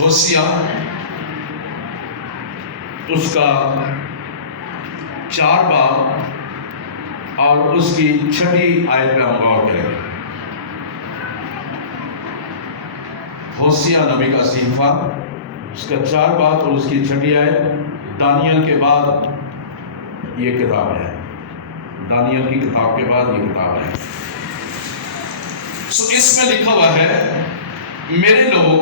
ہوسیا اس کا 4 باب اور اس کی 6 آیت پہ ہم غور کریں گے۔ ہوسیا نبی کا صحیفہ، اس کا 4 باب اور اس کی 6 آیت، دانیل کے بعد یہ کتاب ہے، دانیل کی کتاب کے بعد یہ کتاب ہے۔ اس میں لکھا ہوا ہے، میرے لوگ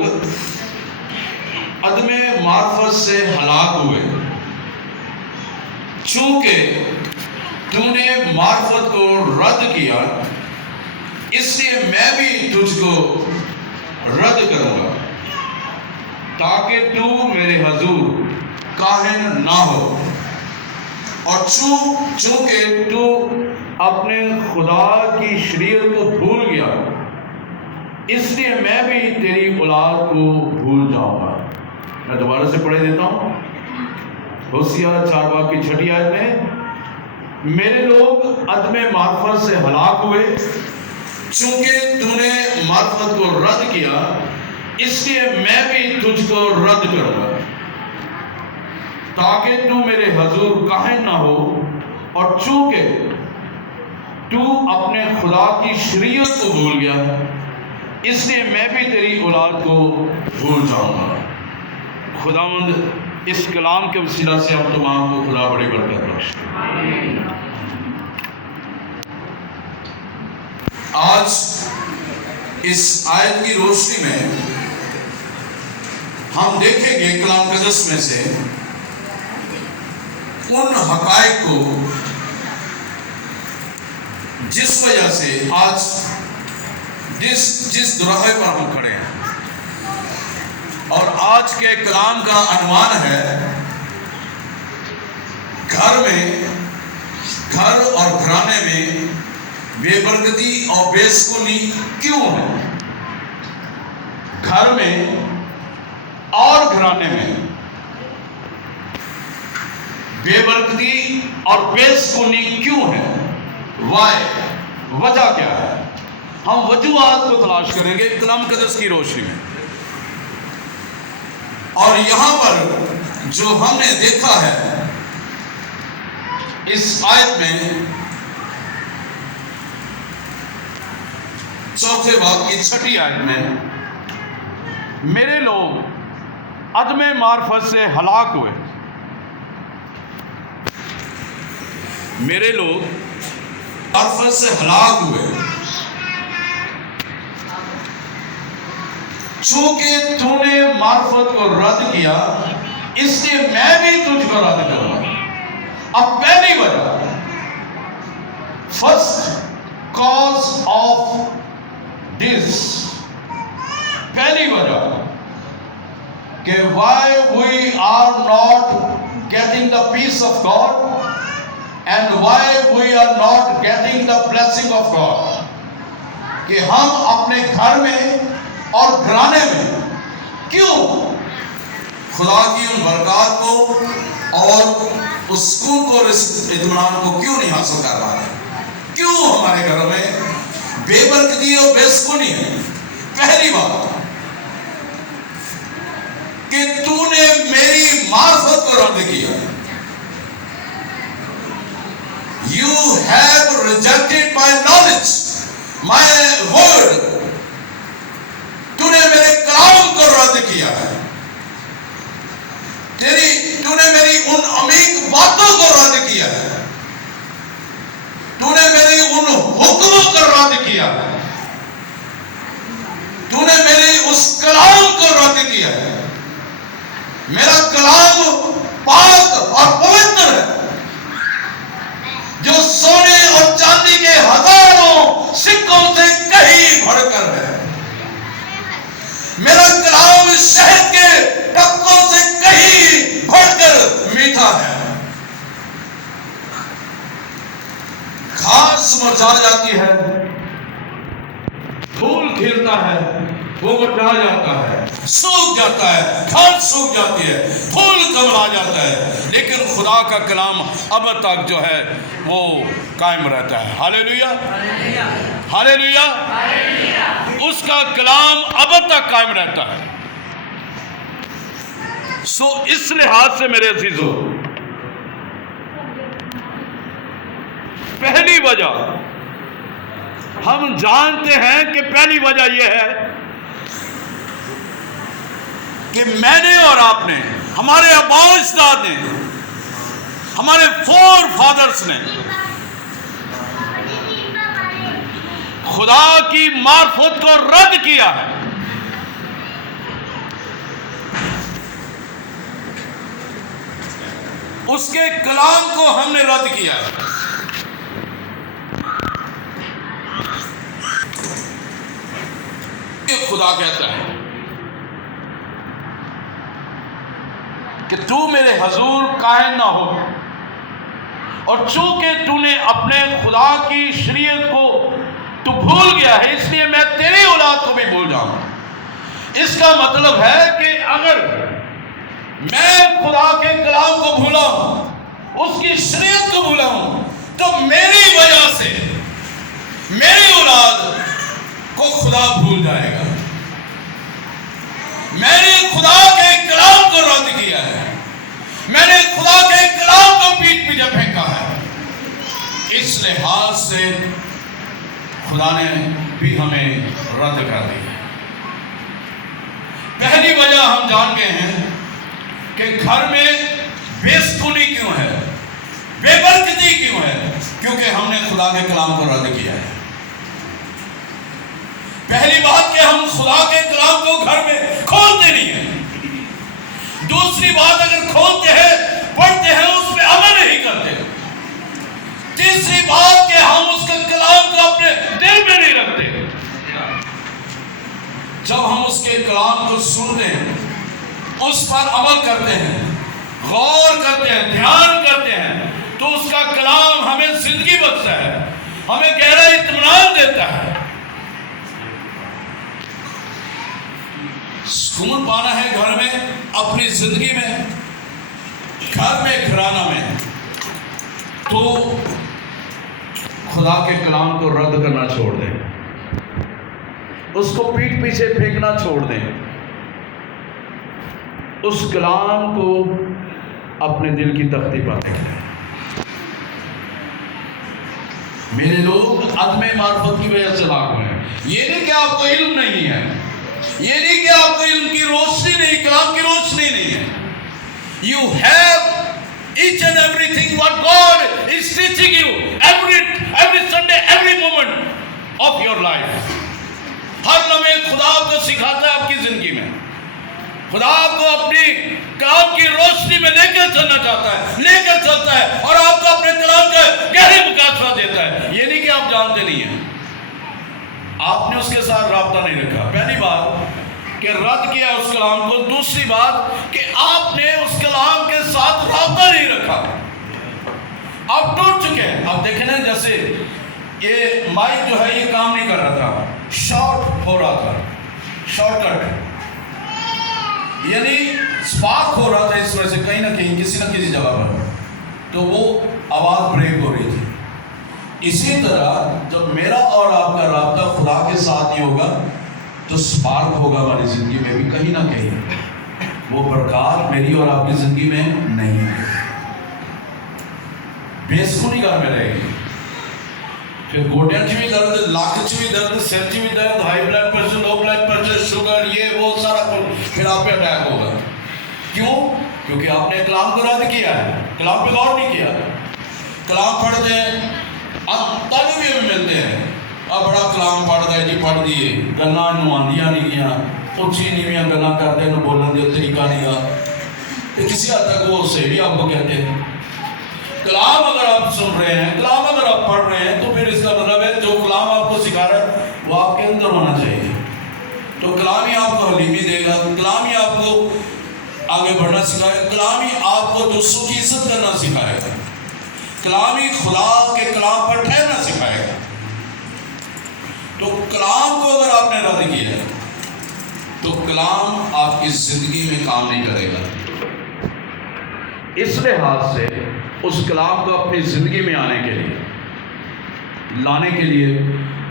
عدم معرفت سے ہلاک ہوئے، چونکہ تو نے معرفت کو رد کیا، اس لیے میں بھی تجھ کو رد کروں گا، تاکہ تو میرے حضور کاہن نہ ہو، اور چونکہ تو اپنے خدا کی شریعت کو بھول گیا، اس لیے میں بھی تیری اولاد کو بھول جاؤں گا۔ میں دوبارہ سے پڑھ دیتا ہوں، ہوسیا 4 باب کی 6 آیت میں، میرے لوگ عدم معرفت سے ہلاک ہوئے، چونکہ تو نے معرفت کو رد کیا، اس لیے میں بھی تجھ کو رد کروں گا، تاکہ تو میرے حضور کاہن نہ ہو، اور چونکہ تو اپنے خدا کی شریعت کو بھول گیا، اس لیے میں بھی تیری اولاد کو بھول جاؤں گا۔ خداوند اس کلام کے وسیلہ سے ہم تمام کو خدا بڑی برکت بخشے۔ آج اس آیت کی روشنی میں ہم دیکھیں گے کلام مقدس میں سے ان حقائق کو جس وجہ سے آج جس دراہے پر ہم کھڑے ہیں، اور آج کے کلام کا عنوان ہے گھر اور گھرانے میں بے برکتی اور بے سکونی کیوں ہے؟ گھر میں اور گھرانے میں بے برکتی اور بے سکونی کیوں ہے؟ وجہ کیا ہے؟ ہم وجوہات کو تلاش کریں گے کلام مقدس کی روشنی میں، اور یہاں پر جو ہم نے دیکھا ہے اس آیت میں 4 باب کی 6 آیت میں، میرے لوگ عدم معرفت سے ہلاک ہوئے، میرے لوگ معرفت سے ہلاک ہوئے، چونکہ تو نے معرفت کو رد کیا، اس لیے میں بھی تجھ کو رد کروں گا۔ اب پہلی وجہ، فرسٹ کاز آف دس، پہلی وجہ کہ why we are not getting the peace of God and why we are not getting the blessing of God، کہ ہم اپنے گھر میں اور گھرانے میں کیوں خدا کی ان برکات کو اور اس سکون کو اور اس اطمینان کو کیوں نہیں حاصل کر رہا ہے؟ کیوں ہمارے گھروں میں بے برکتی اور بے سکونی ہے؟ پہلی بات کہ تو نے میری معرفت کو رد کیا، you have rejected my knowledge, my word، تو نے میرے کلام کو رد کیا ہے، تو نے میری ان عمیق باتوں کو رد کیا ہے، تو نے میری ان حکموں کو رد کیا ہے، تو نے میری اس کلام کو رد کیا ہے۔ میرا کلام پاک اور پوتر ہے، جو سونے اور چاندی کے ہزاروں سکوں سے کہیں بڑھ کر ہے۔ میرا کلام شہد کے ٹپکوں سے کہیں بڑھ کر میٹھا ہے۔ گھاس مرجھا جاتی ہے، پھول کھلتا ہے، وہ مرجھا جاتا ہے، سوکھ جاتا ہے، گھاس سوکھ جاتی ہے، پھول کملا جاتا ہے، لیکن خدا کا کلام اب تک جو ہے وہ قائم رہتا ہے۔ ہاللیلویا، ہاللیلویا، اس کا کلام اب تک قائم رہتا ہے۔ سو اس لحاظ سے میرے عزیزو، پہلی وجہ ہم جانتے ہیں کہ پہلی وجہ یہ ہے کہ میں نے اور آپ نے، ہمارے آباء و اجداد نے، ہمارے فور فادرز نے خدا کی معرفت کو رد کیا ہے. اس کے کلام کو ہم نے رد کیا ہے. خدا کہتا ہے کہ تو میرے حضور قائم نہ ہو، اور چونکہ تو نے اپنے خدا کی شریعت کو تو بھول گیا ہے، اس لیے میں تیری اولاد کو بھی بھول جاؤں. اس کا مطلب ہے کہ اگر میں خدا کے کلام کو بھولا ہوں، اس کی شریعت کو بھولا ہوں، تو میری وجہ سے میری اولاد کو خدا بھول جائے گا. میں نے خدا کے کلام کو رد کیا ہے، میں نے خدا کے کلام کو پیٹ پیچھے پھینکا ہے. اس لحاظ سے خدا نے بھی ہمیں رد کر دیا. پہلی وجہ ہم جانتے ہیں کہ گھر میں بے سکونی کیوں ہے، بے برکتی کیوں ہے، کیونکہ ہم نے خدا کے کلام کو رد کیا ہے. پہلی بات کہ ہم خدا کے کلام کو گھر میں کھولتے نہیں ہیں. دوسری بات، اگر کھولتے ہیں، پڑھتے ہیں، اس پہ عمل نہیں کرتے. تیسری بات کہ ہم اس کے کلام کو اپنے دل میں نہیں رکھتے. جب ہم اس کے کلام کو سنتے ہیں، اس پر عمل کرتے ہیں، غور کرتے ہیں، دھیان کرتے ہیں، تو اس کا کلام ہمیں زندگی بخشتا ہے، ہمیں گہرا اطمینان دیتا ہے. سکون پانا ہے گھر میں، اپنی زندگی میں، گھر میں، گھرانہ میں، تو خدا کے کلام کو رد کرنا چھوڑ دیں، اس کو پیٹ پیچھے پھینکنا چھوڑ دیں. اس کلام کو اپنے دل کی تختی پر لکھ لیں. میرے لوگ عدم معرفت کی وجہ سے لاغ ہوئے ہیں. یہ نہیں کہ آپ کو علم نہیں ہے، یہ نہیں کہ آپ کو علم کی روشنی نہیں، کلام کی روشنی نہیں ہے. You have each and everything what God is teaching you every Sunday, every moment of your life. ہر لمحے خدا آپ کو سکھاتا ہے. آپ کی زندگی میں خدا آپ کو اپنی کلام کی روشنی میں لے کر چلنا چاہتا ہے، لے کر چلتا ہے، اور آپ کو اپنے کلام کا گہرے مکاشفہ دیتا ہے. یہ نہیں کہ آپ جانتے نہیں ہیں، آپ نے اس کے ساتھ رابطہ نہیں رکھا. پہلی بات کہ رد کیا اس کلام کو. دوسری بات کہ آپ نے اس کلام کے ساتھ رابطہ نہیں رکھا. آپ ٹوٹ چکے ہیں. آپ دیکھیں نا، جیسے یہ مائک جو ہے یہ کام نہیں کر رہا تھا، شارٹ ہو رہا تھا، شارٹ کٹ، یعنی سپارک ہو رہا تھا. اس وجہ سے کہیں نہ کہیں کسی نہ کسی جگہ پر تو وہ آواز بریک ہو رہی تھی. اسی طرح جب میرا اور آپ کا رابطہ خدا کے ساتھ ہی ہوگا تو سپارک ہوگا ہماری زندگی میں بھی کہیں نہ کہیں. وہ برکات میری اور آپ کی زندگی میں نہیں ہے. بے سکونی گھر میں رہے گی. پھر گوڈیاں چ بھی درد، لاک چ بھی درد، سر چ بھی درد، high blood pressure, low blood pressure, sugar, یہ وہ سارا کچھ، پھر آپ پہ اٹیک ہوگا. کیوں؟ کیونکہ آپ نے کلام کو رد کیا ہے، کلام پہ غور نہیں کیا. کلام پڑھتے ہیں، اب تعلیمیاں بھی ملتے ہیں، اب بڑا کلام پڑھ دے جی، پڑھ دیے، گلاں نوں آندیاں نہیں گیاں، اچھی نیویاں گلاں کرتے ہیں، بولن دے طریقہ نہیں گا. کسی حد تک وہ سے بھی آپ کو کہتے ہیں. کلام اگر آپ سن رہے ہیں، کلام اگر آپ پڑھ رہے ہیں، تو پھر اس کا مطلب ہے جو کلام آپ کو سکھا رہا ہے وہ آپ کے اندر ہونا چاہیے. تو کلام ہی آپ کو حلیمی دے گا، کلام ہی آپ کو آگے بڑھنا سکھائے گا، کلام ہی آپ کو دوسروں کی عزت کرنا سکھائے گا، کلام ہی خدا کے کلام پر ٹھہرنا سکھائے گا. تو کلام کو اگر آپ نے رد کیا ہے تو کلام آپ کی زندگی میں کام نہیں کرے گا. اس لحاظ سے اس کلام کو اپنی زندگی میں آنے کے لیے، لانے کے لیے،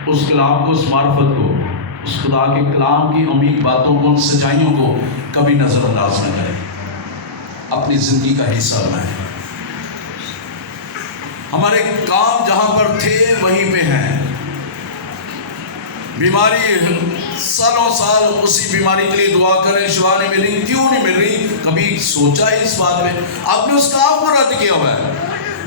اس کلام کو، اس معرفت کو، اس خدا کے کلام کی عمیق باتوں کو، ان سچائیوں کو کبھی نظر انداز نہ کریں. اپنی زندگی کا حصہ بنائیں. ہمارے کام جہاں پر تھے وہیں پہ ہیں. بیماری سالوں سال اسی بیماری کے لیے دعا کریں، شفا نہیں مل رہی. کیوں نہیں مل رہی؟ کبھی سوچا ہے اس بات میں؟ آپ نے اس کام کو رد کیا ہوا ہے.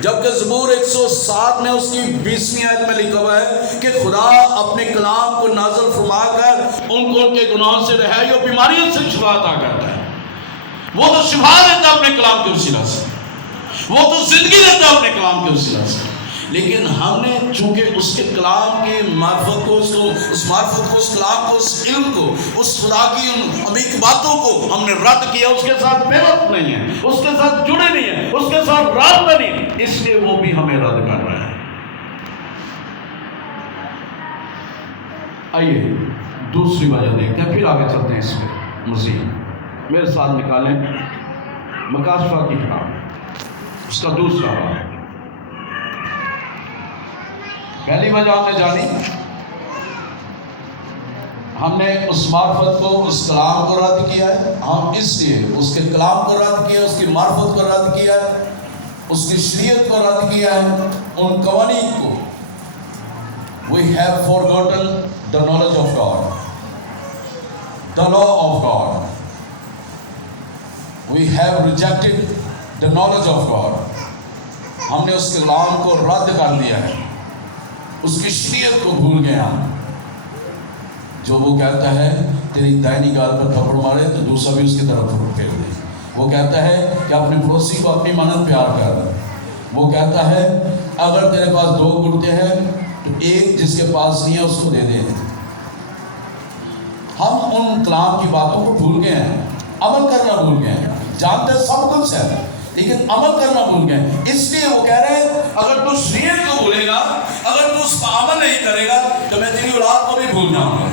جبکہ زبور 107 میں اس کی 20ویں آیت میں لکھا ہوا ہے کہ خدا اپنے کلام کو نازل فرما کر ان کو ان کے گناہوں سے رہائی اور بیماریوں سے شفا عطا کرتا ہے. وہ تو شفا دیتا ہے اپنے کلام کے وسیلہ سے، وہ تو زندگی دیتا ہے اپنے کلام کے وسیلہ سے. لیکن ہم نے چونکہ اس کے کلام کی معرفت کو، اس معرفت کو، اس کلام کو، اس علم کو، اس خدا کی ان عمیق باتوں کو ہم نے رد کیا. اس کے ساتھ پیوست نہیں ہے، اس کے ساتھ جڑے نہیں ہیں، اس کے ساتھ رابطہ نہیں، اس لیے وہ بھی ہمیں رد کر رہا ہے. آئیے دوسری وجہ دیکھتے ہیں، پھر آگے چلتے ہیں اس میں مزید. میرے ساتھ نکالیں مکاشفہ کی کتاب، اس کا دوسرا باب. پہلی وجہ ہم نے جانی، ہم نے اس معرفت کو، اس کلام کو رد کیا ہے. ہم اس لیے اس کے کلام کو رد کیا، اس کی معرفت کو رد کیا ہے، اس کی شریعت کو رد کیا ہے، ان قوانین کو. We have forgotten the knowledge of God, the law of God. We have rejected the knowledge of God. ہم نے اس کلام کو رد کر دیا ہے، اس کی شریعت کو بھول گئے. ہم جو وہ کہتا ہے تیری دائنی گال پر تھپڑ مارے تو دوسرا بھی اس کی طرف پھیر دے. وہ کہتا ہے کہ اپنے پڑوسی کو اپنی مانند پیار کر. وہ کہتا ہے اگر تیرے پاس 2 کرتے ہیں تو ایک جس کے پاس نہیں ہے اس کو دے دے. ہم ان کلام کی باتوں کو بھول گئے ہیں، عمل کرنا بھول گئے ہیں. جانتے سب کچھ ہے لیکن عمل کرنا بھول گئے. اس لیے وہ کہہ رہے ہیں اگر تو شریعت کو بھولے گا، اگر تو اس پر عمل نہیں کرے گا تو میں تیری اولاد کو بھی بھول جاؤں گا.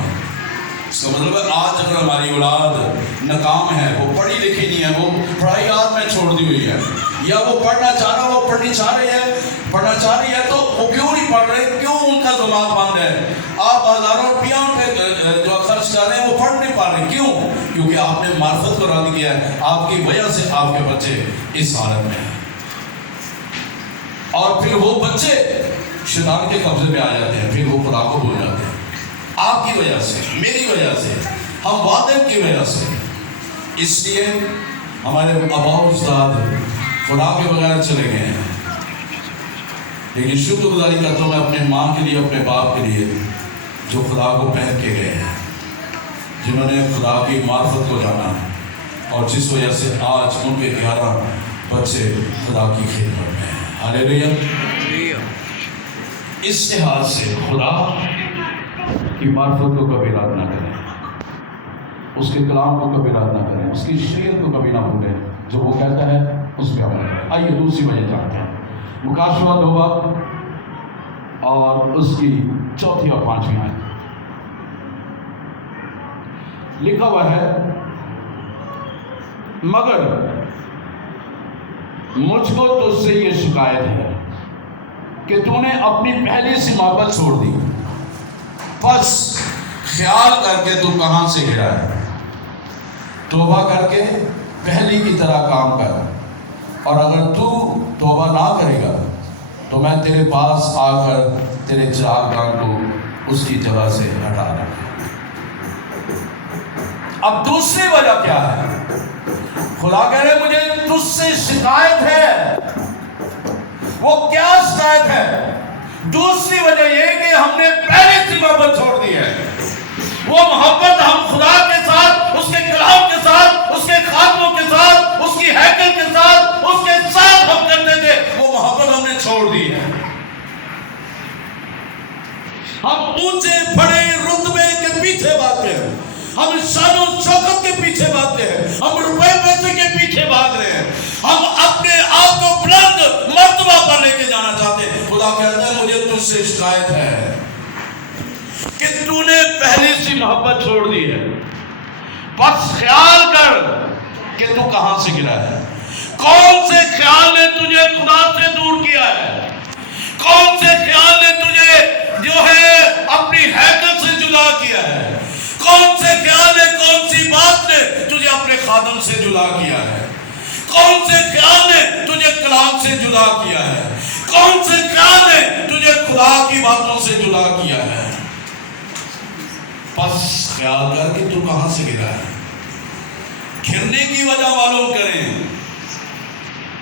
اس کا مطلب ہے آج اگر ہماری اولاد ناکام ہے، وہ پڑھی لکھی نہیں ہے، وہ پڑھائی آج میں چھوڑ دی ہوئی ہے، یا وہ پڑھنا چاہ رہا، وہ پڑھنی چاہ رہی ہے تو وہ کیوں نہیں پڑھ رہے؟ کیوں ان کا دماغ بند ہے؟ آپ ہزاروں روپیہ ان پہ جو خرچ کر رہے ہیں وہ پڑھ نہیں پا رہے. کیوں؟ کیونکہ آپ نے معرفت کو رد کیا ہے. آپ کی وجہ سے آپ کے بچے اس حالت میں ہیں. اور پھر وہ بچے شیطان کے قبضے میں آ جاتے ہیں، پھر وہ خدا کو بھول جاتے ہیں. آپ کی وجہ سے، میری وجہ سے، ہم والدین کی وجہ سے. اس لیے ہمارے آباء و اجداد خدا کے بغیر چلے گئے ہیں. لیکن شکر گزاری کرتا ہوں میں اپنے ماں کے لیے، اپنے باپ کے لیے جو خدا کو پہن کے گئے ہیں، جنہوں نے خدا کی معرفت کو جانا ہے، اور جس وجہ سے آج ان کے 11 بچے خدا کی خدمت میں ہیں. ہاللیلویہ. اس لحاظ سے خدا کی معرفت کو کبھی رد نہ کریں، اس کے کلام کو کبھی رد نہ کریں، اس کی شریعت کو کبھی نہ بھولیں. جو وہ کہتا ہے اس پہ عمل کریں. آئیے دوسری وجہ جانتے ہیں. مکاشفہ 2 باب اور اس کی 4 اور 5 آیت لکھا ہوا ہے، مگر مجھ کو تجھ سے یہ شکایت ہے کہ تو نے اپنی پہلی سی محبت چھوڑ دی. بس خیال کر کے تو کہاں سے گرا ہے. توبہ کر کے پہلی کی طرح کام کر، اور اگر تو توبہ نہ کرے گا تو میں تیرے پاس آ کر تیرے چراغ دان کو اس کی جگہ سے ہٹا دوں. اب دوسری وجہ کیا ہے؟ خدا کہہ رہے مجھے تجھ سے شکایت ہے. وہ کیا شکایت ہے؟ دوسری وجہ یہ کہ ہم نے پہلے سے محبت چھوڑ دی ہے. وہ محبت ہم خدا کے ساتھ، اس کے کلام کے ساتھ، اس کے خاتموں کے ساتھ، اس کی ہیکل کے ساتھ، اس کے ساتھ ہم کرتے تھے، وہ محبت ہم نے چھوڑ دی ہے. ہم اونچے بڑے رتبے کے پیچھے بھاگتے ہیں، ہم شان و شوکت کے پیچھے بھاگتے ہیں، ہم روپے پیسے کے پیچھے بھاگ رہے ہیں، ہم اپنے آپ کو بلند مرتبہ پر لے کے جانا چاہتے ہیں. خدا کہتا ہے مجھے تجھ سے شکایت ہے کہ تو نے پہلی سی محبت چھوڑ دی ہے. بس خیال کر کہ تو کہاں سے گرا ہے. کون سے خیال نے تجھے خدا سے دور کیا ہے؟ کون سے خیال نے تجھے جو ہے اپنی حیثیت سے جدا کیا ہے؟ کون سے خیال نے، کون سی بات نے تجھے اپنے خادم سے جدا کیا ہے؟ کون سے خیال نے تجھے کلام سے جدا کیا ہے؟ کون سے خیال نے تجھے خدا کی باتوں سے جدا کیا ہے؟ بس خیال کر کہ تو کہاں سے گرا ہے. گرنے کی وجہ معلوم کریں.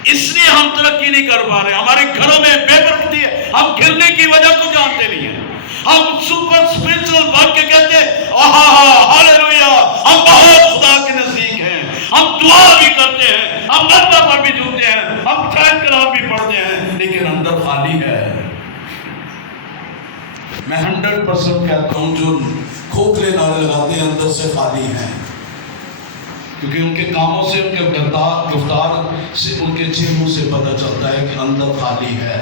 اس لیے ہم ترقی نہیں کر پا رہے. ہمارے گھروں میں بے برکتی ہے. ہم گرنے کی وجہ کو جانتے نہیں ہیں. ہم سپر اسپرچل بن کے کہتے ہیں ہاللویا ہم بہت خدا کے نزدیک ہیں. ہم دعا بھی کرتے ہیں, ہم مرتبہ پر بھی جھکتے ہیں, ہم شاید کلام بھی پڑھتے ہیں, لیکن اندر خالی ہے. میں 100% کہتا ہوں جو کھوکھلے نعرے لگاتے ہیں اندر سے خالی ہیں, کیونکہ ان کے کاموں سے, ان کے گفتار سے, ان کے چہروں سے پتہ چلتا ہے کہ اندر خالی ہے.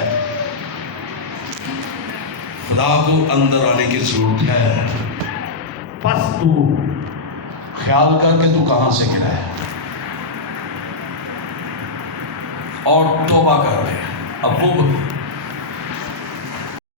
خدا کو اندر آنے کی ضرورت ہے. بس تو خیال کر کے تو کہاں سے گرا ہے اور توبہ کر دے. اب وہ